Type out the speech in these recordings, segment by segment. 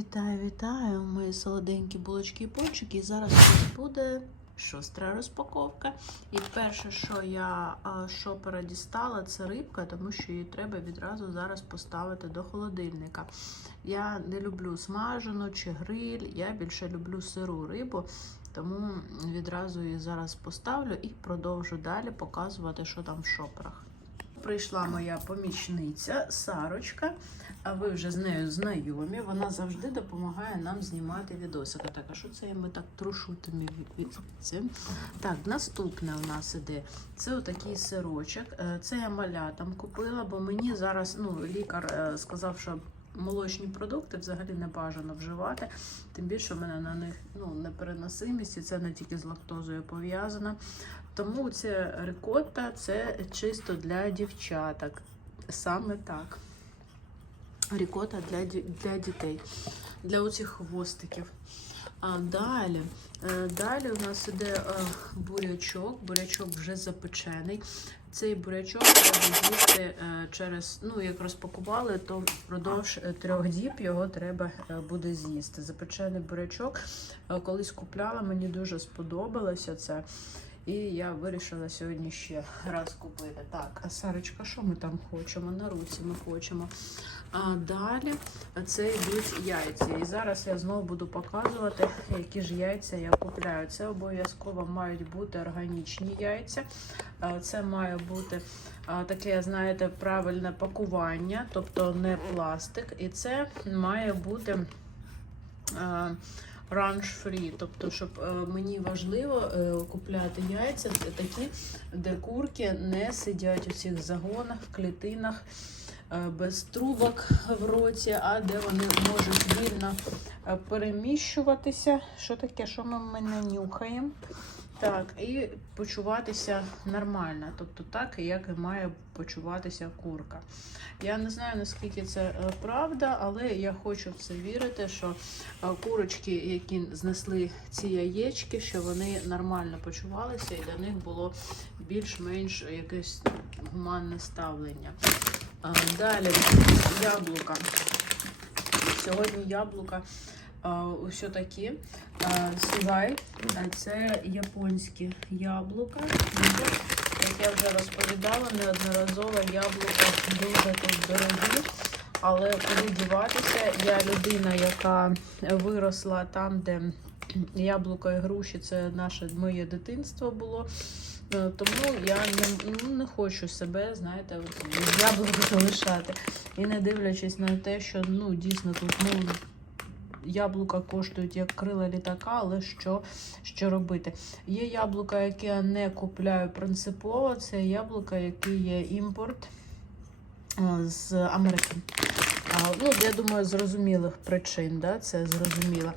Вітаю, вітаю, мої солоденькі булочки і пончики. І зараз у буде шостра розпаковка. І перше, що я шопера дістала, це рибка, тому що її треба відразу зараз поставити до холодильника. Я не люблю смажену чи гриль, я більше люблю сиру рибу. Тому відразу її зараз поставлю і продовжу далі показувати, що там в шоперах. Прийшла моя помічниця Сарочка, а ви вже з нею знайомі. Вона завжди допомагає нам знімати відосики. Так, а що це ми так трушутиме? від-? Так, наступне у нас іде. Це отакий сирочок. Е, Це я малятам купила, бо мені зараз ну, лікар е, сказав, що молочні продукти взагалі не бажано вживати. Тим більше в мене на них ну, непереносимість, і це не тільки з лактозою пов'язано. Тому ця рикотта це чисто для дівчаток. Саме так. Рікота для, для дітей, для оцих хвостиків. А далі, е, далі у нас іде е, бурячок. Бурячок вже запечений. Цей бурячок треба їсти е, через, ну, як розпакували, то впродовж трьох діб його треба буде з'їсти. Запечений бурячок. Колись купляла, мені дуже сподобалося це. І я вирішила сьогодні ще раз купити. Так, а Сарочка, що ми там хочемо? На руці ми хочемо. А далі це йдуть яйця. І зараз я знову буду показувати, які ж яйця я купляю. Це обов'язково мають бути органічні яйця. Це має бути таке, знаєте, правильне пакування, тобто не пластик. І це має бути. А, ранж фрі, тобто, щоб е, мені важливо е, купляти яйця такі, де курки не сидять у цих загонах, в клітинах, е, без трубок в роті, а де вони можуть вільно переміщуватися. Що таке, що ми, мене нюхаємо? Так, і почуватися нормально, тобто так, як і має почуватися курка. Я не знаю, наскільки це е, правда, але я хочу в це вірити, що е, курочки, які знесли ці яєчки, що вони нормально почувалися і для них було більш-менш якесь гуманне ставлення. Далі яблука. Сьогодні яблука ось такі. Сівай, це японські яблука. Як я вже розповідала, неодноразово яблука дуже тут дорогі. Але куди діватися, я людина, яка виросла там, де яблука і груші це наше моє дитинство було. Е, Тому я не, ну, не хочу себе, знаєте, от, без яблук залишати. І не дивлячись на те, що ну, дійсно тут ну, яблука коштують як крила літака, але що, що робити? Є яблука, які я не купляю принципово, це яблука, які є імпорт е, з Америки. Ну, я думаю, зрозумілих причин, да, це зрозуміло.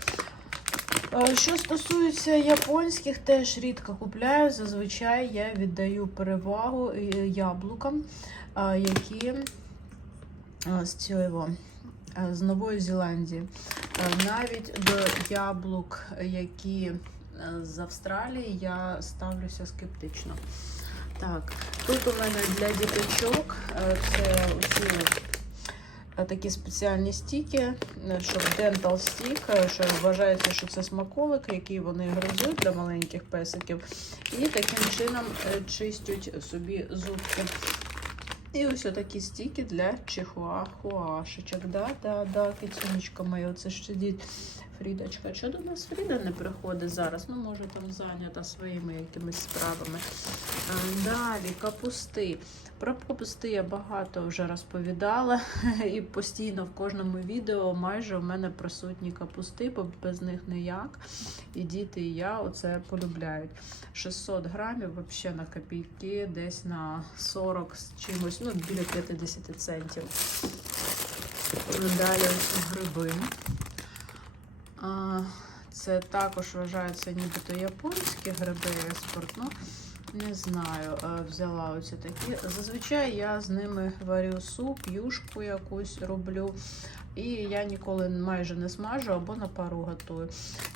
Що стосується японських, теж рідко купляю. Зазвичай я віддаю перевагу е, яблукам, які з цього е, з Нової Зеландії. Е, Навіть до яблук, які е, з Австралії, я ставлюся скептично. Так, тут у мене для діточок е, це усі такі спеціальні стіки, щоб Dental Stick, що вважається, що це смаколик, який вони гризуть для маленьких песиків. І таким чином чистять собі зубки. І ось такі стіки для чихуахуашечок. Да, да, да, кицюнечка моя, оце ж сидить Фрідочка. Що до нас Фріда не приходить зараз? Ну, може, там зайнята своїми якимись справами. Далі капусти. Про капусти я багато вже розповідала, і постійно в кожному відео майже в мене присутні капусти, бо без них ніяк. І діти, і я оце полюбляють. 600 грамів взагалі на копійки, десь на 40 з чимось, ну біля 50 центів. Далі гриби. Це також вважаються нібито японські гриби експорт. Ну, не знаю, е, взяла оці такі. Зазвичай я з ними варю суп, юшку якусь роблю. І я ніколи майже не смажу або на пару готую.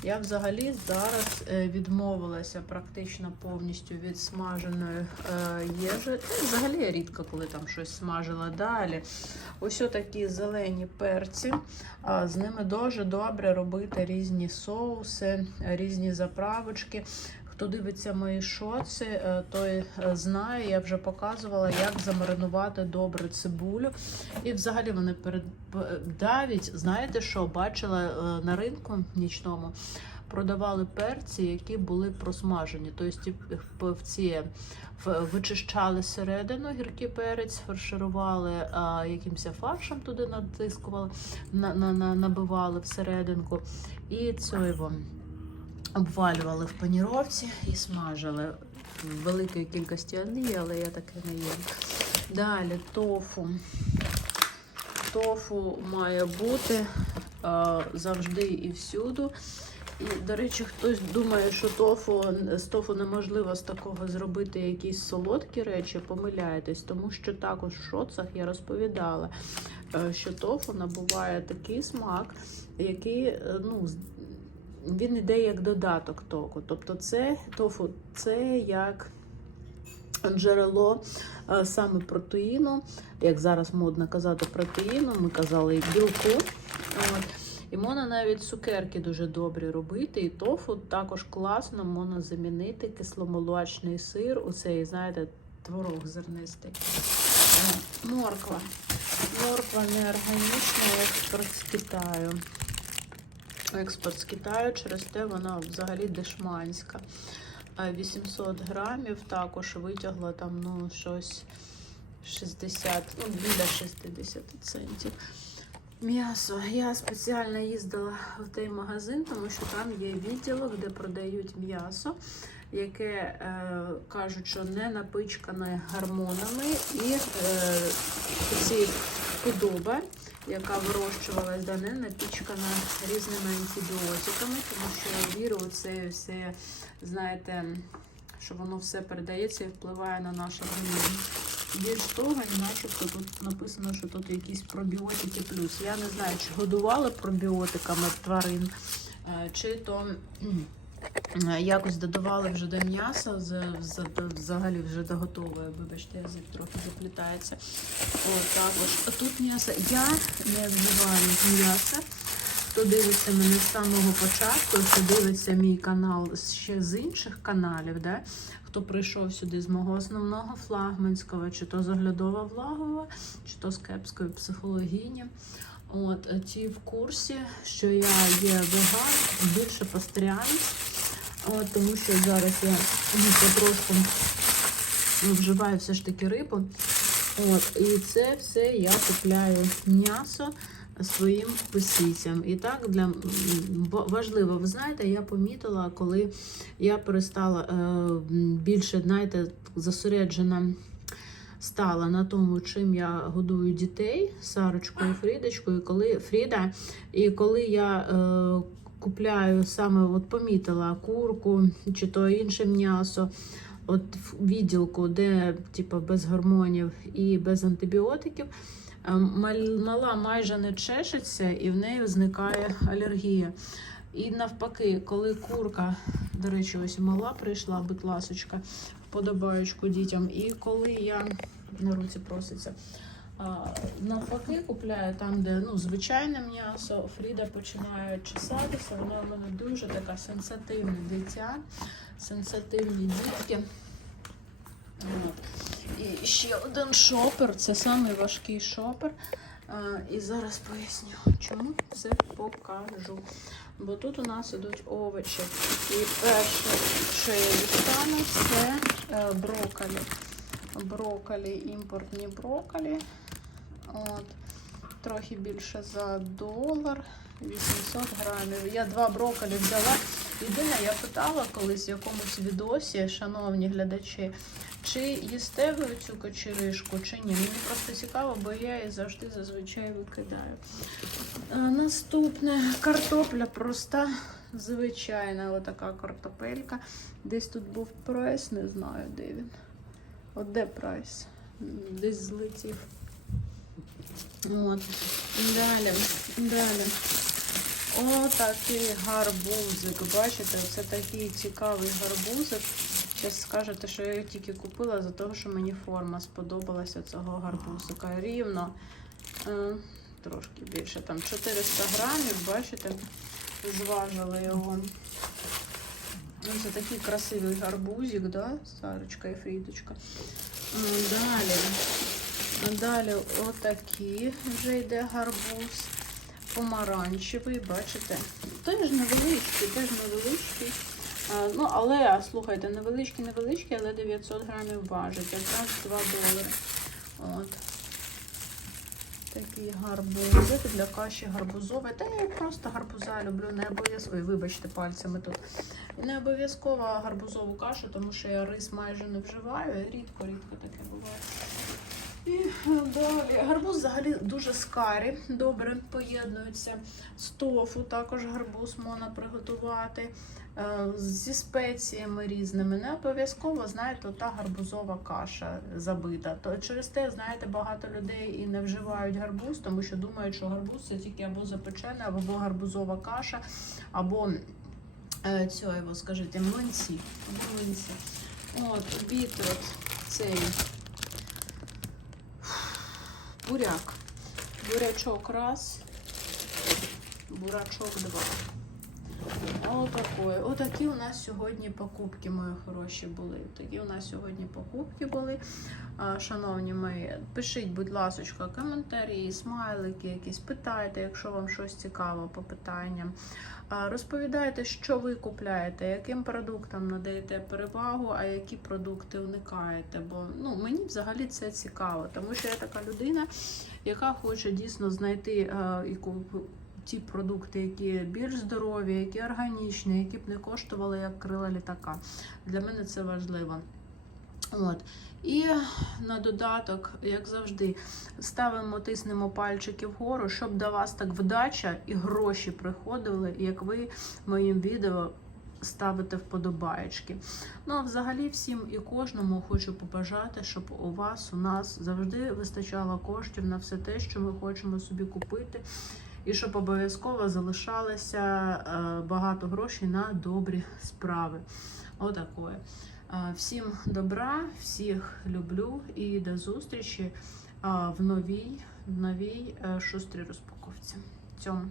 Я взагалі зараз е, відмовилася практично повністю від смаженої е, їжі. Взагалі я рідко, коли там щось смажила далі. Ось такі зелені перці. З ними дуже добре робити різні соуси, різні заправочки. Хто дивиться мої шоці, е, той е, знає, я вже показувала, як замаринувати добре цибулю. І взагалі вони перед навіть, знаєте що, бачила е, на ринку нічному, продавали перці, які були просмажені. Тобто в ці вичищали середину гіркий перець, фарширували якимось фаршем туди натискували, на, на, на, набивали всерединку. І вам обвалювали в паніровці і смажили. В великої кількості олії, але я таке не їм. Далі тофу. Тофу має бути е, завжди і всюду. І, до речі, хтось думає, що тофу, з тофу неможливо з такого зробити якісь солодкі речі, помиляєтесь, тому що також в шоцах я розповідала, е, що тофу набуває такий смак, який е, ну, він іде як додаток току. Тобто це тофу це як джерело е, саме протеїну, як зараз модно казати протеїну, ми казали білку. От. І можна навіть цукерки дуже добрі робити. І тофу також класно можна замінити кисломолочний сир, оцей, знаєте, творог зернистий. Е, Морква. Морква неорганічна, експорт з Китаю. Експорт з Китаю, через те вона взагалі дешманська. 800 грамів також витягла там ну, щось 60, ну, біля 60 центів. М'ясо. Я спеціально їздила в той магазин, тому що там є відділок, де продають м'ясо, яке е, кажуть, що не напичкане гормонами, і е, ці худоба, яка вирощувалась, да, не напічкана різними антибіотиками, тому що я вірю, у це все, знаєте, що воно все передається і впливає на наш організм. Більш того, начебто тут написано, що тут якісь пробіотики плюс. Я не знаю, чи годували пробіотиками тварин, е, чи то якось додавали вже до м'яса, взагалі вже до готової. Вибачте, язик трохи заплітається. О, також тут м'ясо. Я не вживаю м'яса. Хто дивиться мене з самого початку, хто дивиться мій канал ще з інших каналів, да? хто прийшов сюди з мого основного флагманського, чи то з оглядова влагова, чи то з кепської психологіні. От, е, ті в курсі, що я є веган, більше пастріанець, От, тому що зараз я ну, потрошку вживаю все ж таки рибу. От, і це все я купляю м'ясо своїм посійцям. І так для важливо, ви знаєте, я помітила, коли я перестала е, більше, знаєте, зосереджена стала на тому, чим я годую дітей Сарочкою, Фрідочкою, коли Фріда, і коли я е, купляю саме, от помітила курку чи то інше м'ясо. От в відділку, де типу, без гормонів і без антибіотиків, е, мала майже не чешеться і в неї зникає алергія. І навпаки, коли курка, до речі, ось мала прийшла, будь ласочка, вподобаючку дітям. І коли я на руці проситься, а, навпаки, купляю там, де ну, звичайне м'ясо, Фріда починає чесатися. Вона в мене дуже така сенситивне дитя, сенситивні дітки. От. І ще один шопер, це самий шопер. А, і зараз поясню, чому це покажу. Бо тут у нас ідуть овочі. І перше, що я дістану, це е, брокколі. Брокколі, імпортні брокколі. От. Трохи більше за долар. 800 грамів. Я два брокколі взяла. Єдине, я питала колись в якомусь відосі, шановні глядачі, чи їсте ви цю кочеришку, чи ні. Мені просто цікаво, бо я її завжди зазвичай викидаю. Е, Наступне картопля проста, звичайна отака картопелька. Десь тут був прайс, не знаю, де він. От де прайс? Десь злетів. От. Далі, далі. Отакий гарбузик. Бачите, це такий цікавий гарбузик. Зараз скажете, що я його тільки купила за того, що мені форма сподобалася цього гарбузика. Рівно е, трошки більше, там 400 грамів, бачите, зважили його. Це такий красивий гарбузик, да? Сарочка і Фрідочка. Далі. Далі отакий вже йде гарбуз. Помаранчевий, бачите. Теж невеличкий, теж невеличкий. Ну, але, слухайте, невеличкий, невеличкий, але 900 грамів важить. Якраз 2 долари. От. Такий гарбузик для каші гарбузовий. Та я просто гарбуза люблю, не обов'язково. Вибачте, пальцями тут. Не обов'язково гарбузову кашу, тому що я рис майже не вживаю. Рідко-рідко таке буває. І далі. Гарбуз взагалі дуже з карі, добре поєднується. З тофу також гарбуз можна приготувати. Е, Зі спеціями різними. Не обов'язково, знаєте, та гарбузова каша забита. То через те, знаєте, багато людей і не вживають гарбуз, тому що думають, що гарбуз це тільки або запечене, або гарбузова каша, або е, цього, скажіть, млинці. Млинці. От, бітрот цей буряк. Бурячок раз, бурачок два. Отакої. Отакі у нас сьогодні покупки, мої хороші, були. Такі у нас сьогодні покупки були. Шановні мої, пишіть, будь ласка, коментарі, смайлики, якісь питайте, якщо вам щось цікаво по питанням. Розповідайте, що ви купляєте, яким продуктам надаєте перевагу, а які продукти уникаєте. Бо ну, мені взагалі це цікаво, тому що я така людина, яка хоче дійсно знайти і куп- ті продукти, які більш здорові, які органічні, які б не коштували як крила літака. Для мене це важливо. От. І на додаток, як завжди, ставимо, тиснемо пальчики вгору, щоб до вас так вдача і гроші приходили, як ви моїм відео ставите вподобаєчки. Ну, а взагалі всім і кожному хочу побажати, щоб у вас, у нас завжди вистачало коштів на все те, що ми хочемо собі купити. І щоб обов'язково залишалося е, багато грошей на добрі справи. Отакое. Всім добра, всіх люблю і до зустрічі е, в новій, новій е, шустрій розпаковці. Цьому.